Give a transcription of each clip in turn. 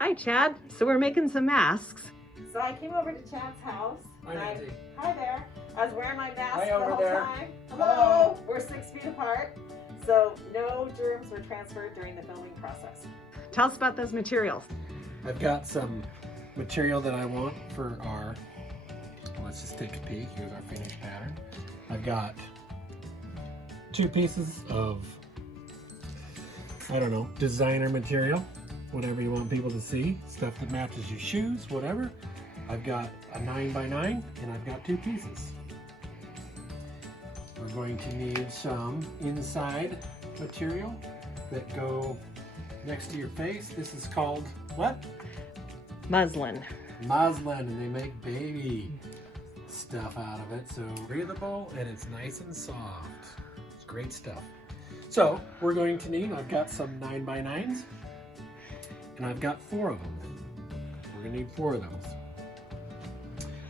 Hi, Chad. So we're making some masks. So I came over to Chad's house. Hi there. I was wearing my mask Hi the over whole there. time. Hello. We're 6 feet apart. So no germs were transferred during the filming process. Tell us about those materials. I've got some material that I want for our, let's just take a peek. Here's our finished pattern. I've got 2 pieces of, I don't know, designer material, whatever you want people to see, stuff that matches your shoes, whatever. I've got a 9x9 and I've got 2 pieces. We're going to need some inside material that go next to your face. This is called what? Muslin. Muslin, and they make baby stuff out of it. So breathable and it's nice and soft. It's great stuff. So we're going to need, I've got some 9x9s and I've got 4 of them. We're gonna need 4 of those.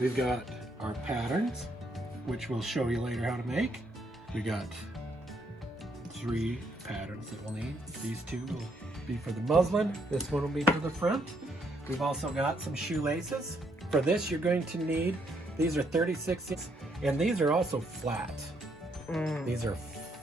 We've got our patterns, which we'll show you later how to make. We got 3 patterns that we'll need. These 2 will be for the muslin. This one will be for the front. We've also got some shoelaces. For this, you're going to need, these are 36, and these are also flat. These are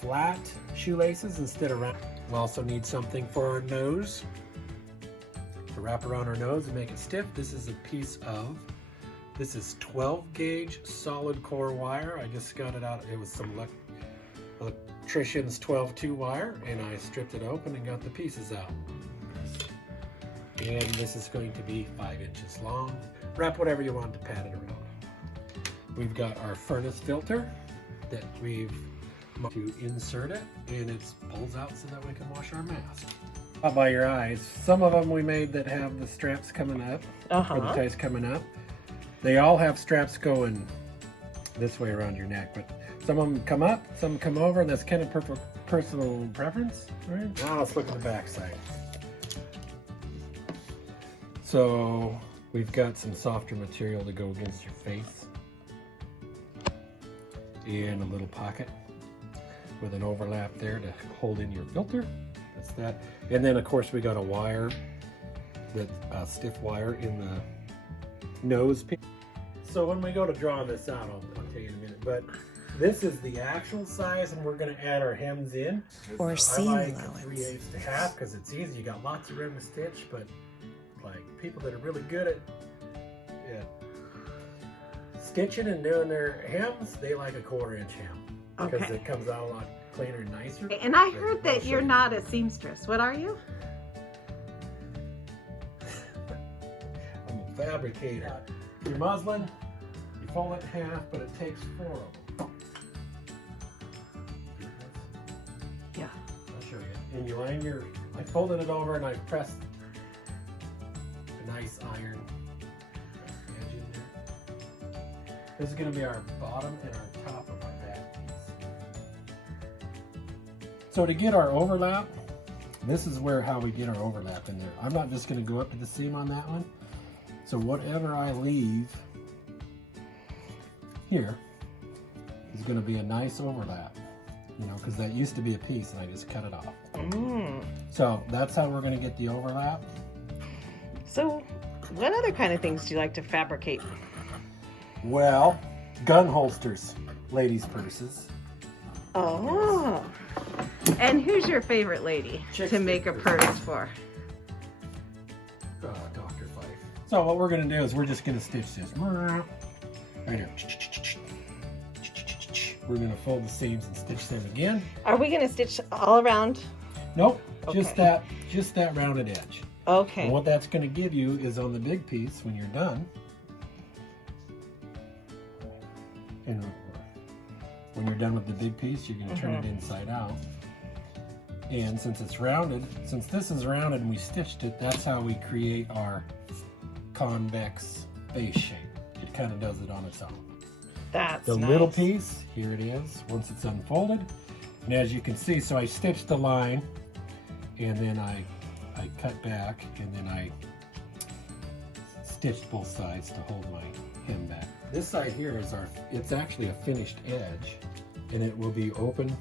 flat shoelaces instead of round. We'll also need something for our nose, to wrap around our nose and make it stiff. This is a piece of, this is 12 gauge solid core wire. I just got it out. It was some electrician's 12-2 wire, and I stripped it open and got the pieces out. And this is going to be 5 inches long. Wrap whatever you want to pad it around. We've got our furnace filter that we've to insert it, and it pulls out so that we can wash our mask. Out by your eyes. Some of them we made that have the straps coming up, or the ties coming up. They all have straps going this way around your neck, but some of them come up, some come over, and that's kind of personal preference, right? Now let's look at the back side. So we've got some softer material to go against your face, and a little pocket with an overlap there to hold in your filter. That's that. And then of course we got a wire, that stiff wire in the nose piece. So when we go to draw this out, I'll tell you in a minute, but this is the actual size, and we're going to add our hems in. Or seam allowance. 3/8 to half because it's easy. You got lots of room to stitch, but like people that are really good at stitching and doing their hems, they like a 1/4 inch hem because it comes out a lot cleaner and nicer. And I heard that you're not a seamstress. What are you? I'm a fabricator. Your muslin, you fold it in half, but it takes 4 of them. Yeah. I'll show you. And you line your, I folded it over and I pressed a nice iron edge in there. This is going to be our bottom and our top of our back piece. So to get our overlap, this is how we get our overlap in there. I'm not just going to go up to the seam on that one. So whatever I leave here is going to be a nice overlap, you know, because that used to be a piece and I just cut it off. So that's how we're going to get the overlap. So what other kind of things do you like to fabricate? Well, gun holsters, ladies' purses. Oh. And who's your favorite lady to make a purse for? Dr. Fife. So what we're going to do is we're just going to stitch this right here. We're going to fold the seams and stitch them again. Are we going to stitch all around? Nope, Okay. just that rounded edge. Okay. And what that's going to give you is on the big piece when you're done. And when you're done with the big piece, you're going to turn it inside out. And since it's rounded, since this is rounded and we stitched it, that's how we create our convex base shape. It kind of does it on its own. That's the nice. little piece, here it is, once it's unfolded. And as you can see, so I stitched the line, and then I cut back, and then I stitched both sides to hold my hem back. This side here is it's actually a finished edge, and it will be open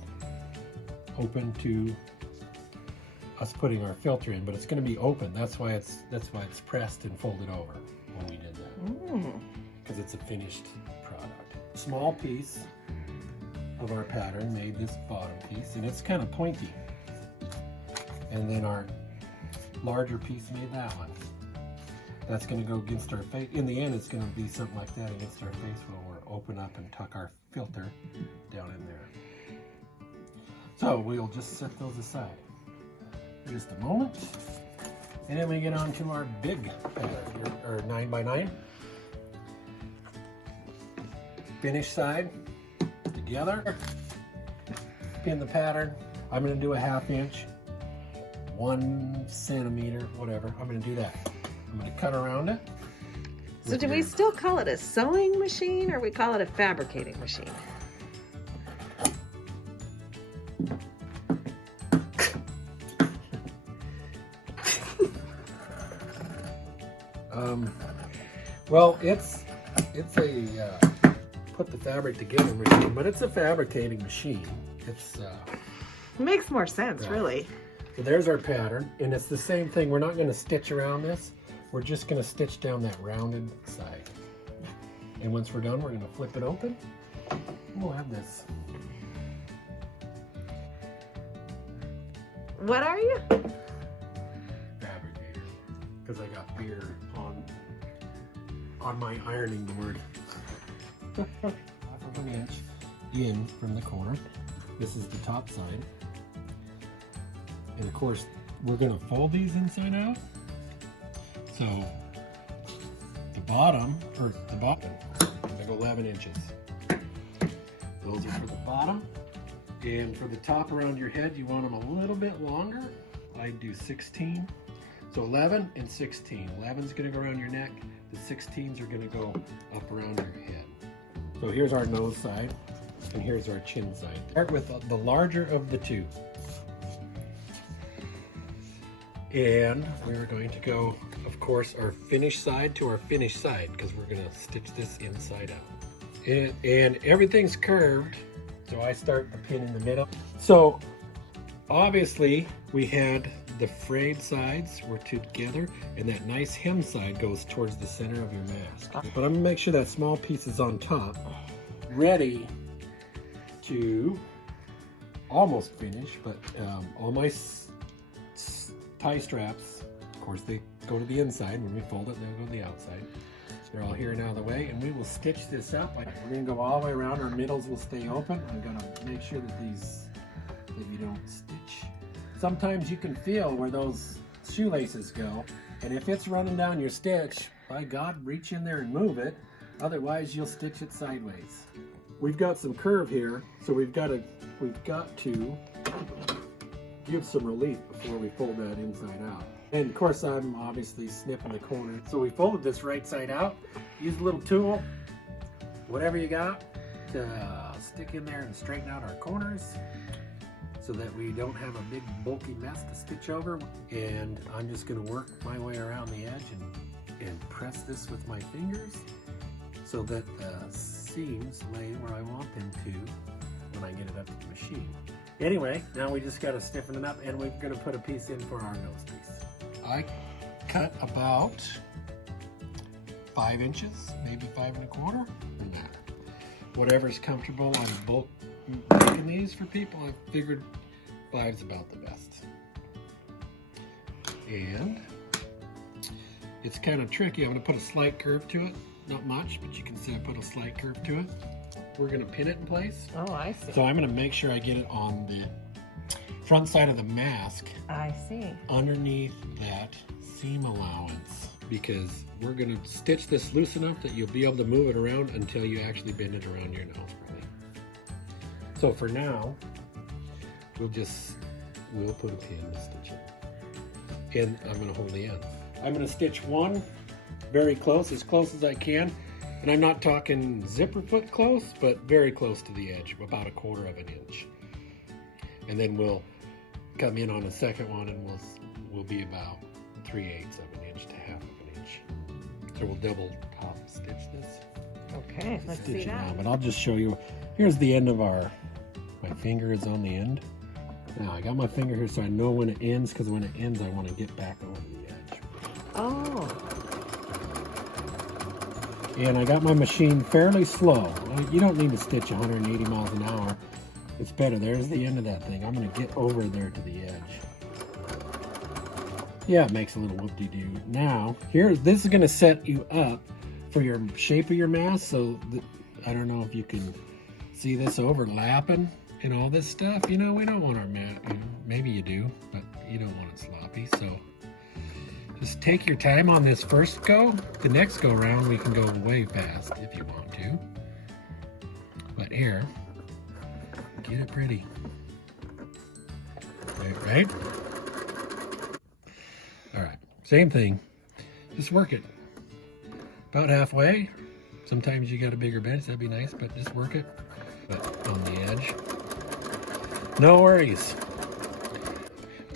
to us putting our filter in, but it's going to be open. That's why it's pressed and folded over when we did that. Because it's a finished product. Small piece of our pattern made this bottom piece, and it's kind of pointy. And then our larger piece made that one. That's going to go against our face. In the end, it's going to be something like that against our face when we're open up and tuck our filter down in there. So we'll just set those aside for just a moment. And then we get on to our big pattern, our 9x9. Finish side together. Pin the pattern. I'm going to do a 1/2 inch, 1 centimeter, whatever. I'm going to do that. I'm going to cut around it. So do we still call it a sewing machine, or we call it a fabricating machine? Well, it's a put the fabric together machine, but it's a fabricating machine. It's Makes more sense, really. so there's our pattern, and it's the same thing. We're not going to stitch around this. We're just going to stitch down that rounded side. And once we're done, we're going to flip it open. We'll have this. What are you? Fabricator, because I got beer on my ironing board. 1/2 inch in from the corner. This is the top side. And of course, we're going to fold these inside out. So the bottom, like 11 inches. Those are for the bottom. And for the top around your head, you want them a little bit longer. I do 16. So 11 and 16. 11 is going to go around your neck. The 16s are going to go up around your head. So here's our nose side, and here's our chin side. Start with the larger of the two. And we're going to go, of course, our finished side to our finished side, because we're going to stitch this inside out. And everything's curved, so I start the pin in the middle. So obviously we had the frayed sides were together, and that nice hem side goes towards the center of your mask. But I'm going to make sure that small piece is on top, ready to almost finish, but all my tie straps, of course, they go to the inside. When we fold it, they'll go to the outside. They're all here and out of the way, and we will stitch this up. We're going to go all the way around. Our middles will stay open. I'm going to make sure that you don't stitch. Sometimes you can feel where those shoelaces go, and if it's running down your stitch, by God, reach in there and move it. Otherwise, you'll stitch it sideways. We've got some curve here, so we've got to give some relief before we fold that inside out. And of course, I'm obviously snipping the corner. So we folded this right side out. Use a little tool, whatever you got, to stick in there and straighten out our corners so that we don't have a big bulky mess to stitch over. And I'm just going to work my way around the edge and press this with my fingers so that the seams lay where I want them to when I get it up to the machine. Anyway, now we just got to stiffen it up, and we're going to put a piece in for our nose piece. I cut about 5 inches, maybe 5 1/4, and that. Whatever's comfortable. I'm bulk making these for people. I figured 5's about the best. And it's kind of tricky. I'm going to put a slight curve to it. Not much, but you can see I put a slight curve to it. We're going to pin it in place. Oh, I see. So I'm going to make sure I get it on the front side of the mask. I see. Underneath that seam allowance, because we're going to stitch this loose enough that you'll be able to move it around until you actually bend it around your nose. Really. So for now, we'll put a pin to stitch it. And I'm going to hold the end. I'm going to stitch one very close, as close as I can. And I'm not talking zipper foot close, but very close to the edge, about 1/4 inch. And then we'll come in on the second one, and we'll be about 3/8 inch to 1/2 inch. So we'll double top stitch this. Okay, let's see that. But I'll just show you. Here's the end of my finger is on the end. Now I got my finger here so I know when it ends, because when it ends I want to get back over the edge. Oh. And I got my machine fairly slow. You don't need to stitch 180 miles an hour. It's better. There's the end of that thing. I'm going to get over there to the edge. Yeah, it makes a little whoop-de-doo. Now, this is going to set you up for your shape of your mask. So I don't know if you can see this overlapping and all this stuff. You know, we don't want our mask. Maybe you do, but you don't want it sloppy. So just take your time on this first go. The next go round, we can go way fast if you want to. But here, get it pretty. Right? All right, same thing. Just work it. About halfway. Sometimes you got a bigger bench, that'd be nice, but just work it. But on the edge. No worries.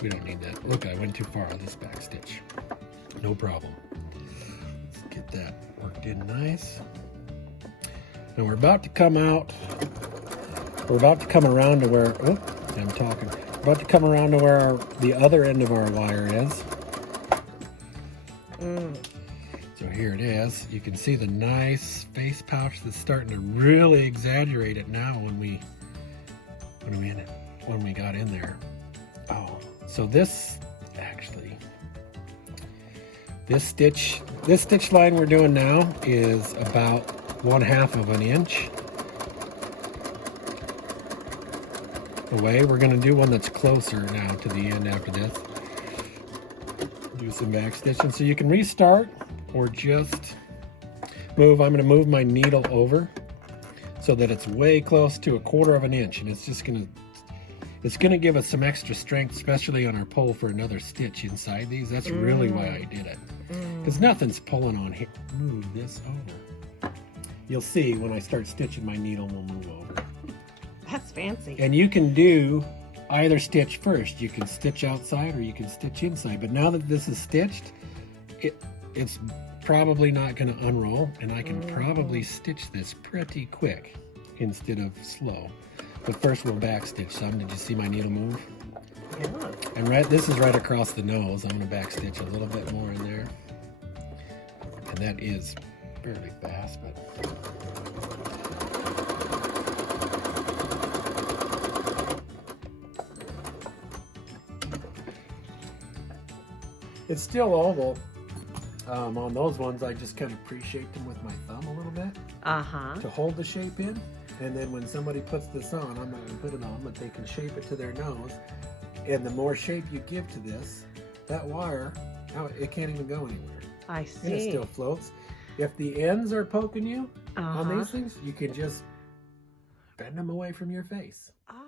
We don't need that. Look, I went too far on this back stitch. No problem. Let's get that worked in nice. And we're about to come out. We're about to come around to where, oh, I'm talking. We're about to come around to where the other end of our wire is. So here it is. You can see the nice face pouch that's starting to really exaggerate it now when we got in there. Oh, so this stitch line we're doing now is about 1/2 of an inch away. We're going to do one that's closer now to the end after this. Do some back stitching. So you can restart or just move. I'm going to move my needle over so that it's way close to 1/4 of an inch, and it's going to give us some extra strength, especially on our pull for another stitch inside these. That's really why I did it, because nothing's pulling on here. Move this over. You'll see when I start stitching, my needle will move over. That's fancy. And you can do either stitch first. You can stitch outside or you can stitch inside. But now that this is stitched, it's probably not going to unroll, and I can probably stitch this pretty quick instead of slow. But first we'll back stitch some. Did you see my needle move? Yeah. And this is right across the nose. I'm going to back stitch a little bit more in there. And that is fairly fast, but it's still oval. On those ones, I just kind of pre-shaped them with my thumb a little bit to hold the shape in. And then when somebody puts this on, I'm not going to put it on, but they can shape it to their nose. And the more shape you give to this, that wire, it can't even go anywhere. I see. And it still floats. If the ends are poking you on these things, you can just bend them away from your face. Oh.